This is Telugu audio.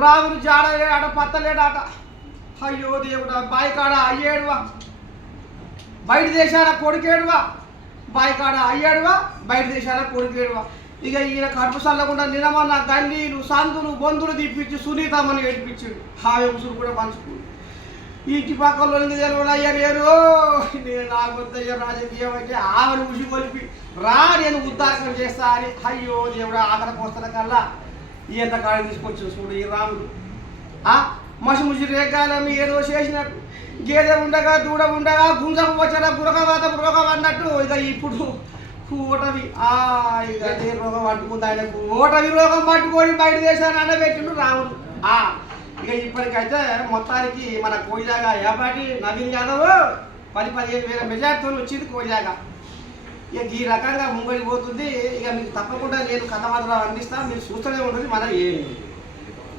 రాముడు జాడ లేడాట పత్తలేడాట. అయ్యో దేవుడా, బాయికాడ అయ్యేడువా, బయట దేశాల కొడుకేడువా, బాయికాడ అయ్యాడువా, బయట దేశాల కొడుకేడువా. ఇక ఈయన కడుపు చల్లకుండా నిలమన్న గల్లీలు సందులు బొందులు తిప్పించి సునీతమ్మని ఏడిపించాడు. హాయి ఉసురు కూడా పంచుకుంది. ఇంటి పక్కలో తెలవడయ్యా నేను నాకు వద్దయ్యా రాజకీయం అంటే ఆమెను ఉసి కొలిపి రా నేను ఉద్దారకం చేస్తా అని. అయ్యో దేవుడా, ఆకలి పోస్తున్న కల్లా ఎంత కాడికి తీసుకొచ్చాడు చూడు ఈ రాముడు. మసి ముసి రేగాలని ఏదో చేసినట్టు, గేదె ఉండగా దూడ ఉండగా గుంజకు వచ్చారా బురక అన్నట్టు. ఇక ఇప్పుడు ఓటమి ఇక అదే రోగం పట్టుకుంది ఆయనకు. ఓటమి రోగం పట్టుకొని బయట దేశాన్ని అండబెట్టిండు రాముడు. ఇక ఇప్పటికైతే మొత్తానికి మన కోయిలాగా ఏపాటి నవీన్ యాదవ్ 10-15 వేల మెజార్టీతో వచ్చింది కోయిలాగా. ఇక ఈ రకంగా ముంగడికి పోతుంది. ఇక మీకు తప్పకుండా నేను కథ మాత్రం అందిస్తాను, మీరు చూస్తూనే ఉంటుంది మన ఏమి.